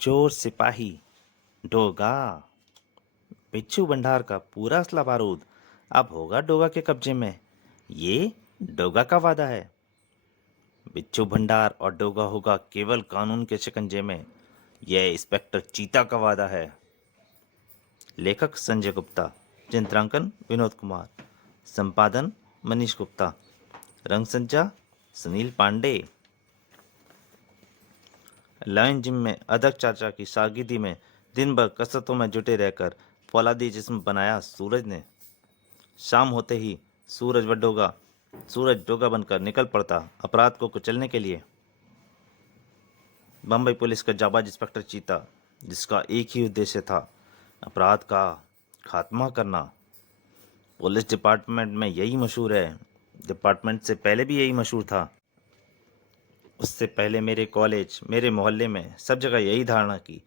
चोर सिपाही डोगा। बिच्छू भंडार का पूरा असला बारूद अब होगा डोगा के कब्जे में। ये डोगा का वादा है। बिच्छू भंडार और डोगा होगा केवल कानून के शिकंजे में। यह इंस्पेक्टर चीता का वादा है। लेखक संजय गुप्ता। चित्रांकन विनोद कुमार। संपादन मनीष गुप्ता। रंग संज्ञा सुनील पांडे। लायन जिम में अध्यक्ष चाचा की शागिर्दी में दिन भर कसरतों में जुटे रहकर फौलादी जिस्म बनाया सूरज ने। शाम होते ही सूरज डोगा बनकर निकल पड़ता अपराध को कुचलने के लिए। बम्बई पुलिस का जाबाज इंस्पेक्टर चीता, जिसका एक ही उद्देश्य था, अपराध का खात्मा करना। पुलिस डिपार्टमेंट में यही मशहूर है। डिपार्टमेंट से पहले भी यही मशहूर था। उससे पहले मेरे कॉलेज, मेरे मोहल्ले में सब जगह यही धारणा की।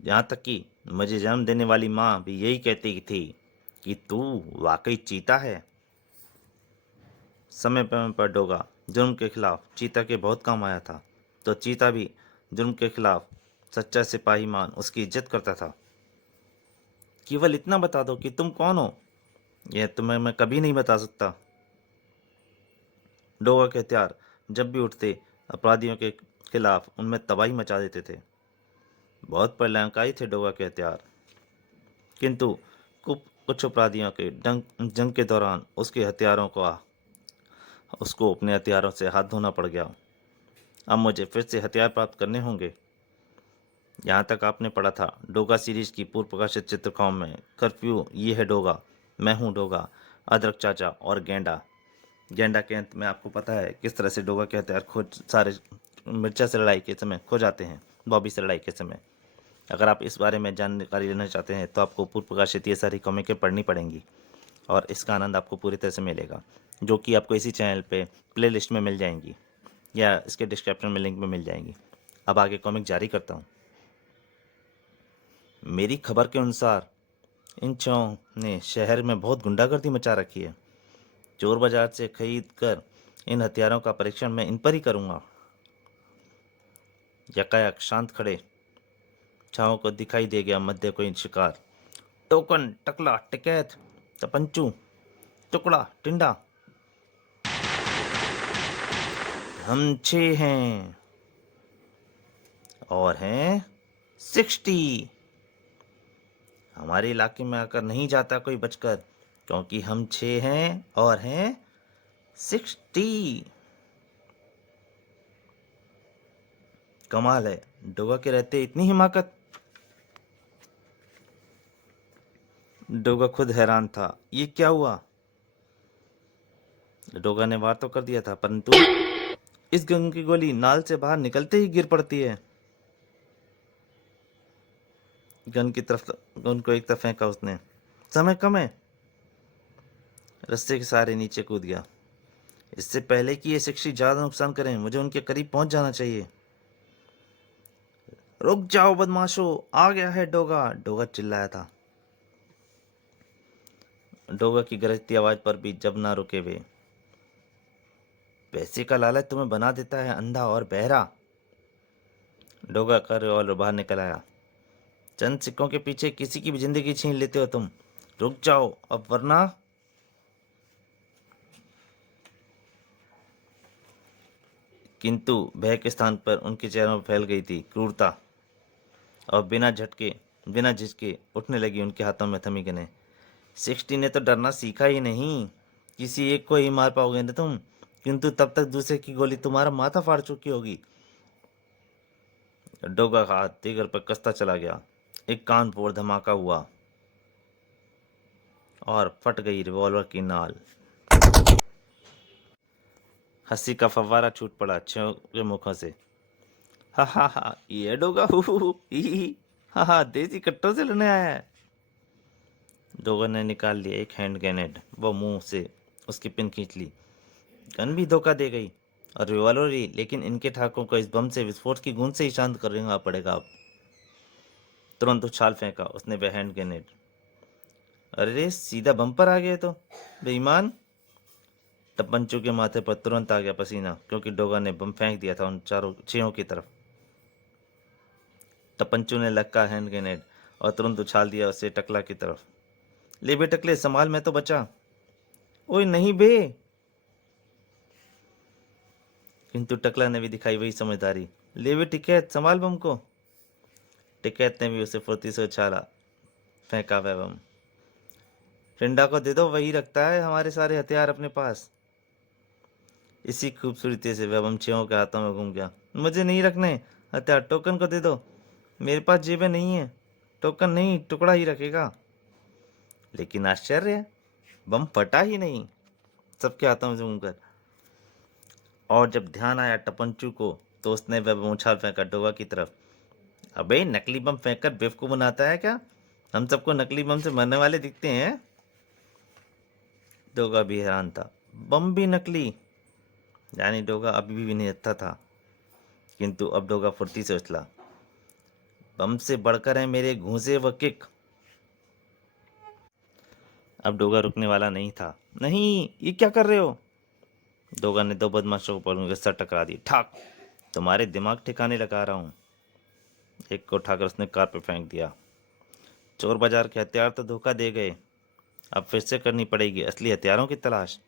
यहाँ तक कि मुझे जन्म देने वाली माँ भी यही कहती थी कि तू वाकई चीता है। समय पर डोगा जुर्म के खिलाफ चीता के बहुत काम आया था, तो चीता भी जुर्म के खिलाफ सच्चा सिपाही मान उसकी इज्जत करता था। केवल इतना बता दो कि तुम कौन हो, यह तुम्हें मैं कभी नहीं बता सकता। डोगा के हथियार जब भी उठते अपराधियों के खिलाफ उनमें तबाही मचा देते थे। बहुत प्रलयंकारी थे डोगा के हथियार, किंतु कुछ अपराधियों के जंग के दौरान उसको अपने हथियारों से हाथ धोना पड़ गया। अब मुझे फिर से हथियार प्राप्त करने होंगे। यहाँ तक आपने पढ़ा था डोगा सीरीज की पूर्व प्रकाशित चित्रकाओं में। कर्फ्यू, ये है डोगा, मैं हूँ डोगा, अदरक चाचा और गेंडा। गेंडा के अंत में आपको पता है किस तरह से डोगा के हथियार खोज सारे मिर्चा से लड़ाई के समय खो जाते हैं, बॉबी से लड़ाई के समय। अगर आप इस बारे में जानकारी लेना चाहते हैं तो आपको पूर्व प्रकाशित ये सारी कॉमिकें पढ़नी पड़ेंगी और इसका आनंद आपको पूरी तरह से मिलेगा, जो कि आपको इसी चैनल पे प्लेलिस्ट में मिल जाएंगी या इसके डिस्क्रिप्शन में लिंक में मिल जाएंगी। अब आगे कॉमिक जारी करता हूँ। मेरी खबर के अनुसार इन चौं ने शहर में बहुत गुंडागर्दी मचा रखी है। चोर बाजार से खरीद कर इन हथियारों का परीक्षण मैं इन पर ही करूँगा। यकायक शांत खड़े छाओं को दिखाई दे गया मध्य कोई शिकार। टोकन, टकला, टिकैत, तपंचू, टुकड़ा, टिंडा, हम 6 हैं और हैं 60। हमारे इलाके में आकर नहीं जाता कोई बचकर, क्योंकि हम 6 हैं और हैं 60। कमाल है, डोगा के रहते इतनी हिमाकत। डोगा खुद हैरान था, ये क्या हुआ। डोगा ने वार तो कर दिया था, परंतु इस गन की गोली नाल से बाहर निकलते ही गिर पड़ती है। गन को एक तरफ फेंका उसने। समय कम है, रस्ते के सहारे नीचे कूद गया। इससे पहले कि ये शिक्षी ज्यादा नुकसान करें, मुझे उनके करीब पहुंच जाना चाहिए। रुक जाओ बदमाशो, आ गया है डोगा, डोगा चिल्लाया था। डोगा की गरजती आवाज पर भी जब ना रुके वे। पैसे का लालच तुम्हें बना देता है अंधा और बहरा। डोगा का रिवॉल्वर बाहर निकल आया। चंद सिक्कों के पीछे किसी की भी जिंदगी छीन लेते हो तुम। रुक जाओ अब, वरना। किंतु भय के स्थान पर उनके चेहरों पर फैल गई थी क्रूरता और बिना झिझके उठने लगी उनके हाथों में थमी गने। 60 ने तो डरना सीखा ही नहीं। किसी एक को ही मार पाओगे ना तुम, किंतु तब तक दूसरे की गोली तुम्हारा माथा फाड़ चुकी होगी। डोगा का हाथ तिगर पर कसता चला गया। एक कानफोड़ धमाका हुआ और फट गई रिवॉल्वर की नाल। हंसी का फव्वारा छूट पड़ा छो के मुखों से। हा हा हा, ये डोगा, हु, ही हा हा, देसी कट्टों से लड़ने आया है। डोगा ने निकाल लिया एक हैंड ग्रेनेड। वो मुंह से उसकी पिन खींच ली। गन भी धोखा दे गई और रिवॉल्वर ही, लेकिन इनके ठाकों को इस बम से, विस्फोट की गूंज से ही शांत करना पड़ेगा अब। तुरंत उछाल फेंका उसने वह हैंड ग्रेनेड। अरे सीधा बम पर आ गया तो बेईमान। तब पंचू के माथे पर तुरंत आ गया पसीना, क्योंकि डोगा ने बम फेंक दिया था उन चारों 6 की तरफ। टपंचू ने लक्का हैंड ग्रेनेड और तुरंत उछाल दिया उसे टकला की तरफ। ले बे टकले, संभाल, मैं तो बचा। ओए नहीं बे। किंतु टकला ने भी दिखाई वही समझदारी। ले बे टिकैत, संभाल बम को। टिकैत ने भी उसे फुर्ती से उछाला, फेंका वह बम। टिंडा को दे दो, वही रखता है हमारे सारे हथियार अपने पास। इसी खूबसूरती से वह बम चेहों के हाथों में घूम गया। मुझे नहीं रखने हथियार, टोकन को दे दो। मेरे पास जेबें नहीं है, टोकन नहीं, टुकड़ा ही रखेगा। लेकिन आश्चर्य, बम फटा ही नहीं, सबके हाथों में से घूमकर। और जब ध्यान आया टपंचू को तो उसने वह बम उछाल फेंका डोगा की तरफ। अबे नकली बम फेंक कर बेवकूफ बनाता है क्या? हम सबको नकली बम से मरने वाले दिखते हैं। डोगा भी हैरान था। बम भी नकली? यानी डोगा अभी भी निहत्था था। किंतु अब डोगा फुर्ती से उछला। बम से बढ़कर है मेरे घूंसे व किक। अब डोगा रुकने वाला नहीं था। नहीं, ये क्या कर रहे हो? डोगा ने दो बदमाशों को पलंग के सर टकरा दी। ठाक, तुम्हारे दिमाग ठिकाने लगा रहा हूं। एक को उठाकर उसने कार पर फेंक दिया। चोर बाजार के हथियार तो धोखा दे गए, अब फिर से करनी पड़ेगी असली हथियारों की तलाश।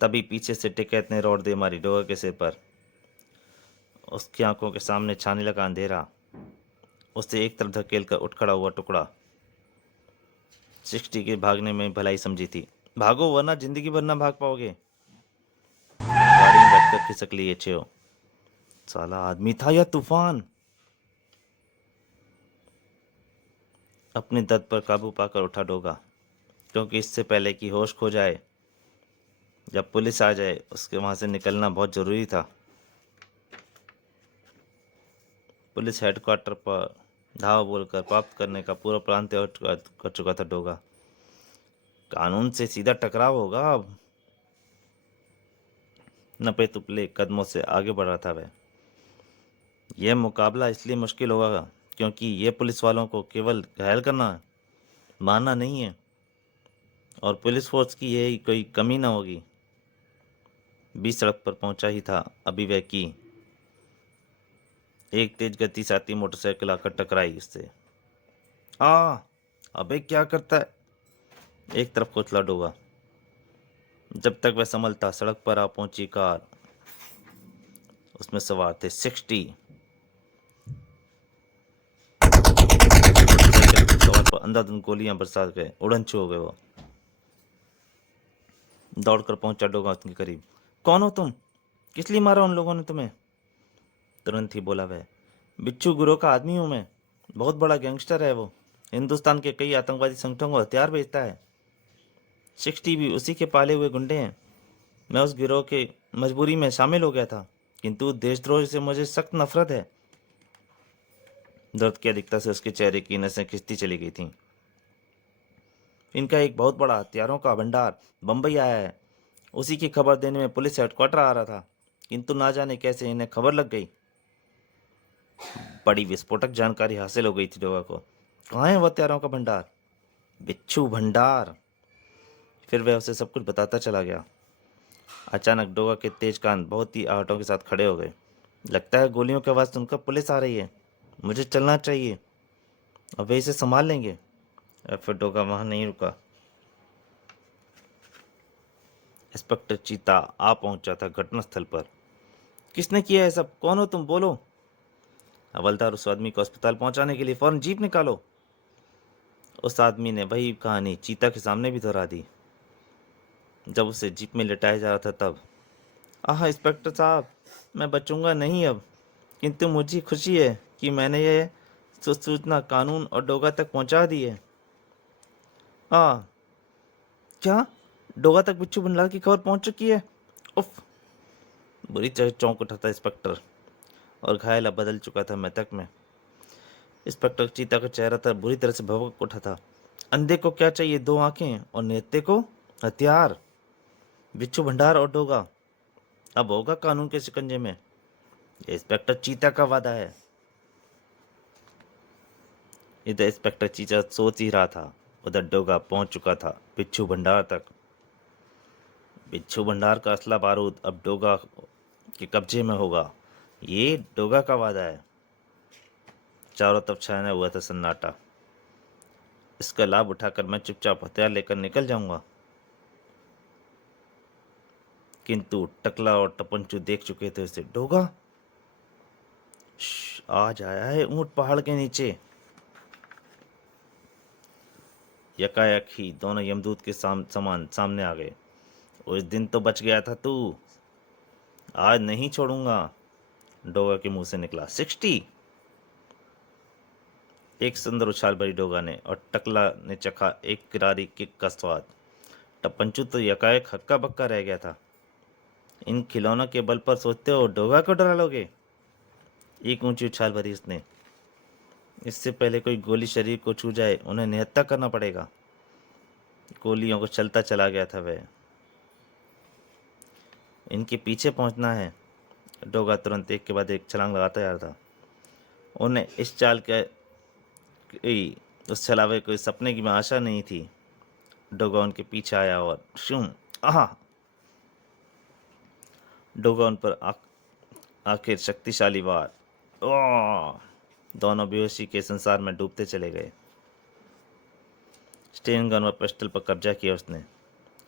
तभी पीछे से टिकैत ने रॉड दे मारी डोगा के सिर पर। उसकी आंखों के सामने छाने लगा अंधेरा। उसे एक तरफ धकेल कर उठ खड़ा हुआ टुकड़ा। 60 के भागने में भलाई समझी थी। भागो वरना जिंदगी भर ना भाग पाओगे। गाड़ी में बैठकर खिसक लिए छेओ। साला आदमी था या तूफान? अपने दर्द पर काबू पाकर उठा डोगा, क्योंकि इससे पहले कि होश खो जाए, जब पुलिस आ जाए, उसके वहां से निकलना बहुत जरूरी था। पुलिस हेडक्वार्टर पर धावा बोलकर प्राप्त करने का पूरा प्लान तैयार कर चुका था डोगा। कानून से सीधा टकराव होगा अब। नपे तुपले कदमों से आगे बढ़ रहा था वह। यह मुकाबला इसलिए मुश्किल होगा क्योंकि ये पुलिस वालों को केवल घायल करना है, मारना नहीं है। और पुलिस फोर्स की यही कोई कमी ना होगी। बीच सड़क पर पहुंचा ही था अभी वह की एक तेज गति से आती मोटरसाइकिल आकर टकराई उससे। आ, अबे क्या करता है? एक तरफ को उछला डोगा। जब तक वह संभलता सड़क पर आ पहुंची कार। उसमें सवार थे 60। मोटरसाइकिल सवार पर अंधाधुंध गोलियां बरसा गए, उड़नछू हो गए। वो दौड़कर पहुंचा डोगा उसके करीब। कौन हो तुम? किस लिए मारा उन लोगों ने तुम्हें? तुरंत ही बोला वह। बिच्छू गिरोह का आदमी हूं मैं, बहुत बड़ा गैंगस्टर है वो। हिंदुस्तान के कई आतंकवादी संगठनों को हथियार बेचता है। 60 भी उसी के पाले हुए गुंडे हैं। मैं उस गिरोह के मजबूरी में शामिल हो गया था, किंतु देशद्रोह से मुझे सख्त नफरत है। दर्द की अधिकता से उसके चेहरे की नसें खिंचती चली गई थीं। इनका एक बहुत बड़ा हथियारों का भंडार बम्बई आया है। उसी की खबर देने में पुलिस हेडक्वार्टर आ रहा था, किंतु ना जाने कैसे इन्हें खबर लग गई। बड़ी विस्फोटक जानकारी हासिल हो गई थी डोगा को। कहाँ है वो हथियारों का भंडार? बिच्छू भंडार। फिर वह उसे सब कुछ बताता चला गया। अचानक डोगा के तेज कान बहुत ही आहटों के साथ खड़े हो गए। लगता है गोलियों की आवाज़ सुनकर पुलिस आ रही है। मुझे चलना चाहिए, और वे इसे संभाल लेंगे। और फिर डोगा वहां नहीं रुका। इंस्पेक्टर चीता आ पहुंचा था घटनास्थल पर। किसने किया है सब? कौन हो तुम? बोलो। हवलदार, उस आदमी को अस्पताल पहुंचाने के लिए फौरन जीप निकालो। उस आदमी ने वही कहानी चीता के सामने भी दोहरा दी। जब उसे जीप में लिटाया जा रहा था तब। आह इंस्पेक्टर साहब, मैं बचूंगा नहीं अब, किंतु मुझे खुशी है कि मैंने यह सूचना कानून और डोगा तक पहुंचा दी है। हाँ, क्या डोगा तक बिच्छू भंडार की खबर पहुंच चुकी है? उफ! बुरी तरह चौंक उठा था इंस्पेक्टर, और घायल अब बदल चुका था मृतक में। इंस्पेक्टर चीता का चेहरा था बुरी तरह से भभक उठा था। अंधे को क्या चाहिए? 2 आंखें, और नेत्ते को हथियार। बिच्छू भंडार और डोगा अब होगा कानून के शिकंजे में। ये इंस्पेक्टर चीता का वादा है। इधर इंस्पेक्टर चीता सोच ही रहा था, उधर डोगा पहुंच चुका था बिच्छू भंडार तक। बिच्छू भंडार का असला बारूद अब डोगा के कब्जे में होगा। ये डोगा का वादा है। चारों तरफ छाया हुआ था सन्नाटा। इसका लाभ उठाकर मैं चुपचाप हथियार लेकर निकल जाऊंगा, किंतु टकला और टपंचू देख चुके थे उसे। डोगा, आज आया है ऊंट पहाड़ के नीचे। यकायक ही दोनों यमदूत के समान सामने आ गए। उस दिन तो बच गया था तू, आज नहीं छोड़ूंगा। डोगा के मुंह से निकला। 60। एक सुंदर उछाल भरी डोगा ने, और टकला ने चखा एक किरारी किक का स्वाद। टपंचू तो यकायक हक्का बक्का रह गया था। इन खिलौनों के बल पर सोचते हो डोगा को डरा लोगे? एक ऊंची उछाल भरी उसने। इससे पहले कोई गोली शरीर को छू जाए उन्हें निहत्था करना पड़ेगा। गोलियों को चलता चला गया था वह। इनके पीछे पहुंचना है। डोगा तुरंत एक के बाद एक छलांग लगाता जा रहा था। उन्हें इस चाल के उससे अलावा कोई सपने की आशा नहीं थी। डोगा उनके पीछे आया और शूम, आहा! डोगा उन पर आखिर शक्तिशाली वार। ओह! दोनों बेहोशी के संसार में डूबते चले गए। स्टेन गन और पिस्टल पर कब्जा किया उसने।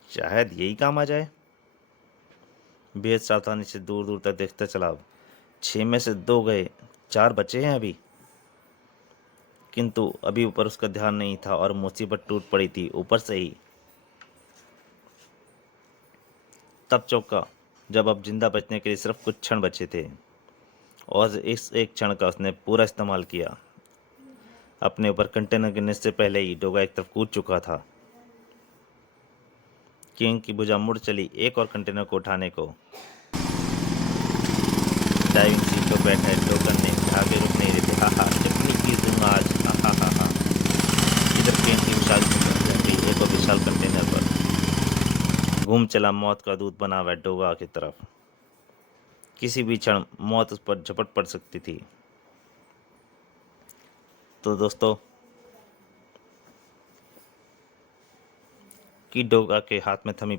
शायद यही काम आ जाए। बेहद सावधानी से दूर दूर तक देखता चला। 6 में से 2 गए, 4 बचे हैं अभी। किंतु अभी ऊपर उसका ध्यान नहीं था और मुसीबत टूट पड़ी थी ऊपर से ही। तब चौंका जब अब जिंदा बचने के लिए सिर्फ कुछ क्षण बचे थे, और इस एक क्षण का उसने पूरा इस्तेमाल किया। अपने ऊपर कंटेनर गिरने से पहले ही डोगा एक तरफ कूद चुका था। किंग की भुजा मुड़ चली एक और कंटेनर को उठाने को। ड्राइविंग सीट पर बैठे डोगन ने आगे रुक नहीं रहे थे। हा चटनी की दूंगा आज, हा। इधर केन की विशाल एक और विशाल कंटेनर पर घूम चला मौत का दूत बना हुआ डोगा की तरफ। किसी भी क्षण मौत उस पर झपट पड़ सकती थी। तो दोस्तों, कि डोगा के हाथ में थमी